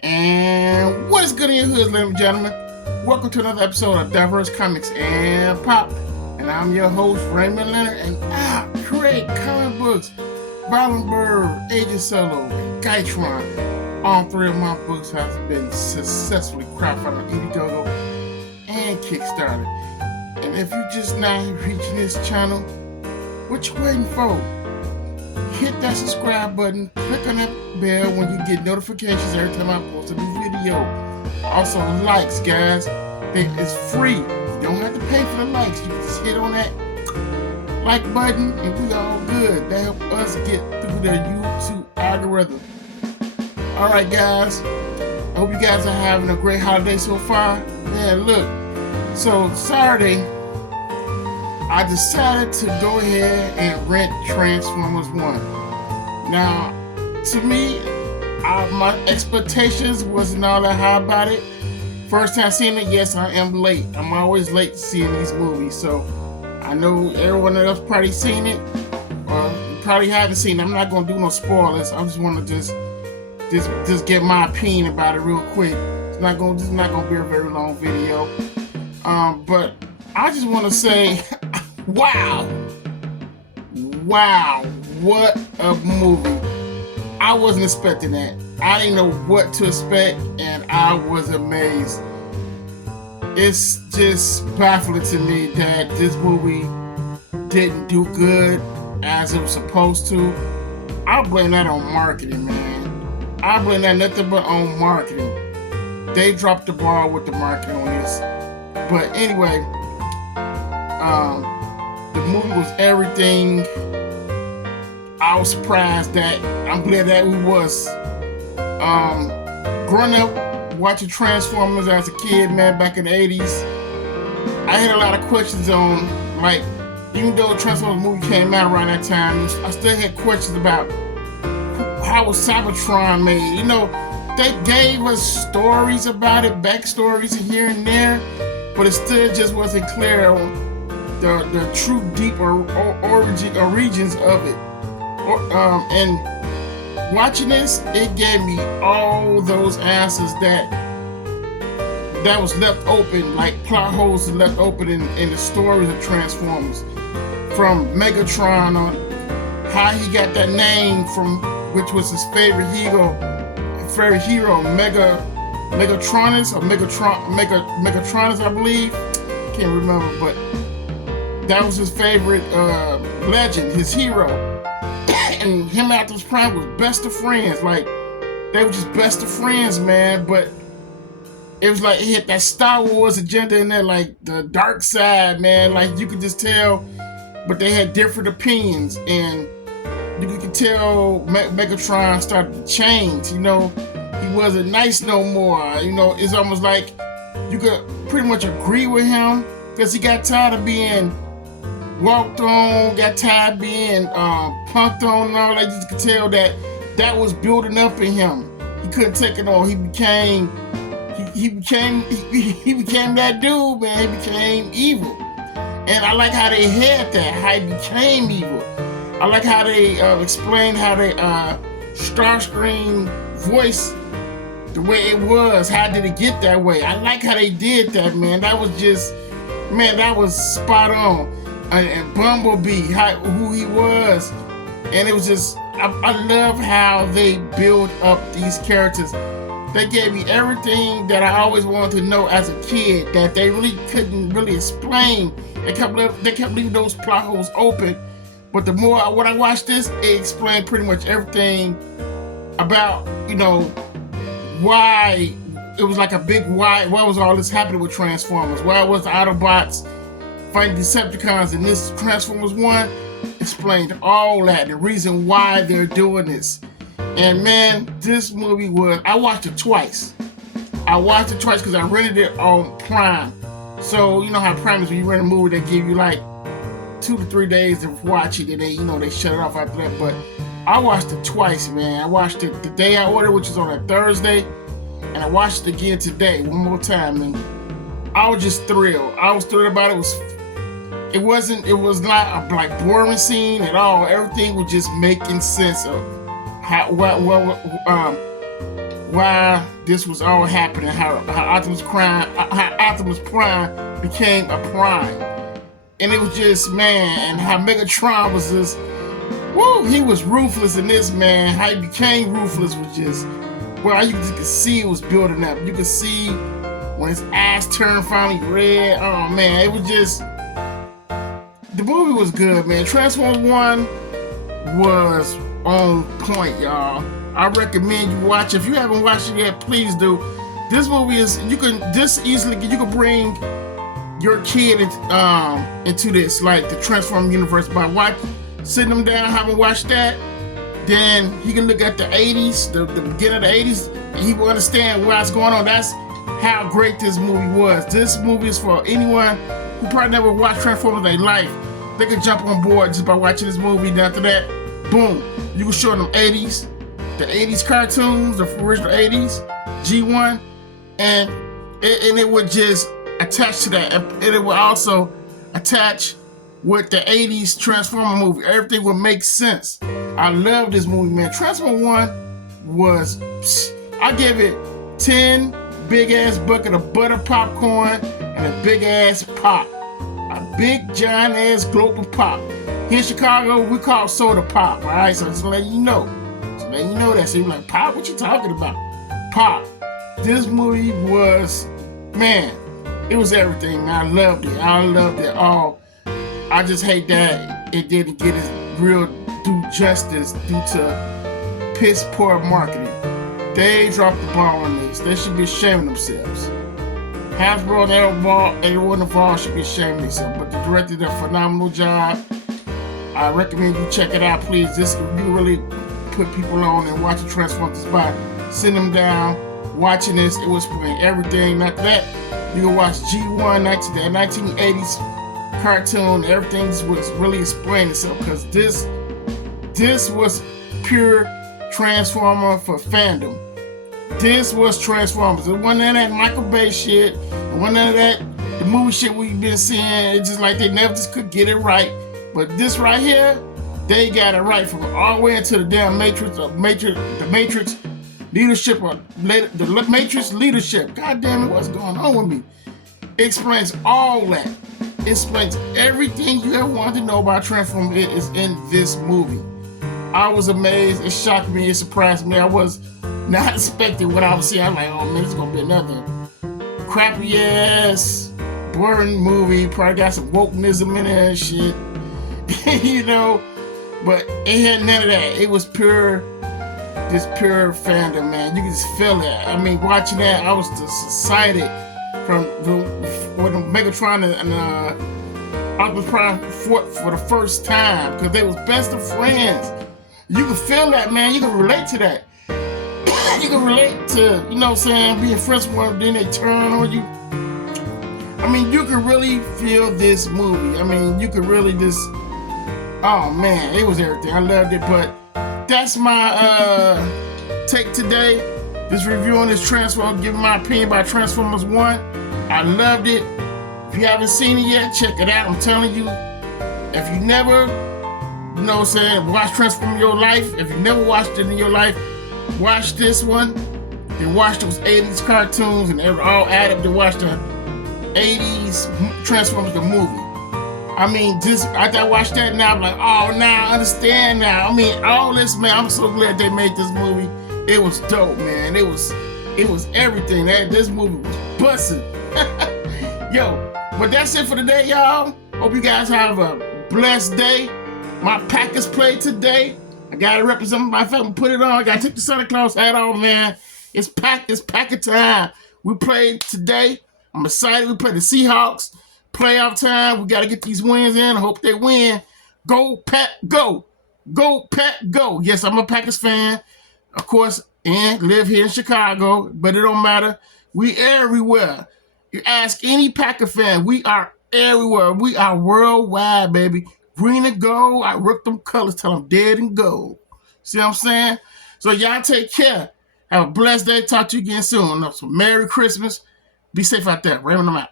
And what is good in your hood, ladies and gentlemen? Welcome to another episode of Diverse Comics and Pop. And I'm your host, Raymond Leonard, and I create comic books. Violent Bird, Agent Solo, and Gaitron. All three of my books have been successfully crowdfunded on Indiegogo and Kickstarter. And if you're just now reaching this channel, what you waiting for? Hit that subscribe button, click on that bell when you get notifications every time I post a new video. Also, likes, guys. It's free. You don't have to pay for the likes. You can just hit on that like button and we all good. That help us get through the YouTube algorithm. Alright, guys. I hope you guys are having a great holiday so far. Man, look. So, Saturday, I decided to go ahead and rent Transformers 1. Now, to me, my expectations wasn't all that high about it. First time seeing it, yes, I am late. I'm always late to seeing these movies, so I know everyone else probably seen it, or probably haven't seen it. I'm not gonna do no spoilers. I just want to just get my opinion about it real quick. It's not gonna be a very long video. But I just want to say, wow, what a movie. I wasn't expecting that. I didn't know what to expect, and I was amazed. It's just baffling to me that this movie didn't do good as it was supposed to. I blame that on marketing, man. I blame that nothing but on marketing. They dropped the ball with the marketing on this. But anyway, the movie was everything. I was surprised that I'm glad that we was. Growing up watching Transformers as a kid, man, back in the 80s, I had a lot of questions on, like, even though the Transformers movie came out around that time, I still had questions about how was Cybertron made. You know, they gave us stories about it, backstories here and there, but it still just wasn't clear on the true deep origins of it. And watching this, it gave me all those answers that was left open, like plot holes left open in the stories of Transformers. From Megatron on how he got that name from, which was his favorite hero, Megatronus or Megatronus, I believe. Can't remember, but that was his favorite legend, his hero. And him and Optimus Prime was best of friends. Like, they were just best of friends, man. But it was like it hit that Star Wars agenda in there, like the dark side, man. Like, you could just tell, but they had different opinions. And you could tell Megatron started to change, you know. He wasn't nice no more. You know, it's almost like you could pretty much agree with him because he got tired of being walked on, got tired of being punked on and all that. You could tell that was building up in him. He couldn't take it all. He became that dude, man. He became evil. And I like how they had that, how he became evil. I like how they explained how they Starscream voice the way it was. How did it get that way? I like how they did that, man. That was just, man, that was spot on. And Bumblebee, who he was, and it was just, I love how they build up these characters. They gave me everything that I always wanted to know as a kid that they really couldn't really explain. They kept leaving those plot holes open. But the more when I watched this, it explained pretty much everything about, you know, why it was like a big why was all this happening with Transformers? Why was the Autobots fighting Decepticons, and this Transformers 1 explained all that, the reason why they're doing this. And man, this movie was, I watched it twice. Because I rented it on Prime. So, you know how Prime is, when you rent a movie, they give you like 2 to 3 days to watch it, and they shut it off after that. But I watched it twice, man. I watched it the day I ordered, which is on a Thursday, and I watched it again today, one more time, and I was just thrilled. I was thrilled about it. It was not a like boring scene at all. Everything was just making sense of how why this was all happening, how Optimus Prime became a Prime. And it was just, man, and how Megatron was just, woo, he was ruthless in this, man. How he became ruthless was just, well, you could see it was building up. You could see when his eyes turned finally red. Oh, man, it was just, the movie was good, man. Transformers 1 was on point, y'all. I recommend you watch it. If you haven't watched it yet, please do. This movie is, you can bring your kid into this, like the Transformers universe, by sitting them down, having watched that. Then he can look at the 80s, the beginning of the 80s, and he will understand what's going on. That's how great this movie was. This movie is for anyone who probably never watched Transformers in their life. They could jump on board just by watching this movie. And after that, boom, you can show them the 80s cartoons, the original 80s, G1, and it would just attach to that. And it would also attach with the 80s Transformer movie. Everything would make sense. I love this movie, man. Transformer 1 was, I give it 10 big ass bucket of butter popcorn and a big ass pop. A big giant ass global pop. Here in Chicago, we call soda pop, alright? So just letting you know. That. So you're like, Pop, what you talking about? Pop. This movie was, man, it was everything, man. I loved it all. I just hate that it didn't get its real due justice due to piss poor marketing. They dropped the ball on this. They should be ashamed of themselves. Hasbro and everyone involved should be ashamed of themselves. But the director did a phenomenal job. I recommend you check it out, please. You really put people on and watch the Transformers by sitting them down, watching this. It was playing everything. After that, you can watch G1, the 1980s cartoon. Everything was really explaining itself, because this was pure Transformer for fandom. This was Transformers. It wasn't none of that Michael Bay shit. It wasn't none of that the movie shit we've been seeing. It's just like they never just could get it right. But this right here, they got it right from all the way into the damn Matrix, the Matrix leadership, the Matrix leadership. God damn it, what's going on with me? It explains all that. It explains everything you ever wanted to know about Transformers. It is in this movie. I was amazed. It shocked me. It surprised me. I was not expecting what I was seeing. I'm like, oh man, it's gonna be another crappy ass, boring movie. Probably got some wokenism in it and shit. You know, but it had none of that. It was pure fandom, man. You can just feel it. I mean, watching that, I was just excited when Megatron and Optimus Prime fought for the first time, because they was best of friends. You can feel that, man. You can relate to that. You can relate to, you know what I'm saying, being friends with one, then they turn on you. I mean, you can really feel this movie. I mean, you can really just, oh man, it was everything. I loved it. But that's my take today. This review on this Transformers, giving my opinion about Transformers 1. I loved it. If you haven't seen it yet, check it out. I'm telling you, if you never, you know what I'm saying, watch Transformers in your life, if you never watched it in your life, watch this one, then watch those 80s cartoons, and they all add up to watch the 80s Transformers the movie. I mean, just after I watched that now, I'm like, oh, now I understand now. I mean, all this, man, I'm so glad they made this movie. It was dope, man. It was everything. This movie was busting. Yo, but that's it for today, y'all. Hope you guys have a blessed day. My Packers played today. I gotta represent my family, put it on. I gotta take the Santa Claus hat on, man. It's Packer time. We played today. I'm excited. We played the Seahawks. Playoff time. We gotta get these wins in. I hope they win. Go Pack, go. Go Pack, go. Yes, I'm a Packers fan, of course, and live here in Chicago, but it don't matter. We everywhere. You ask any Packer fan, we are everywhere. We are worldwide, baby. Green and gold, I rock them colors till I'm dead and gold. See what I'm saying? So y'all take care. Have a blessed day. Talk to you again soon. So Merry Christmas. Be safe out there. Raymond, I'm out.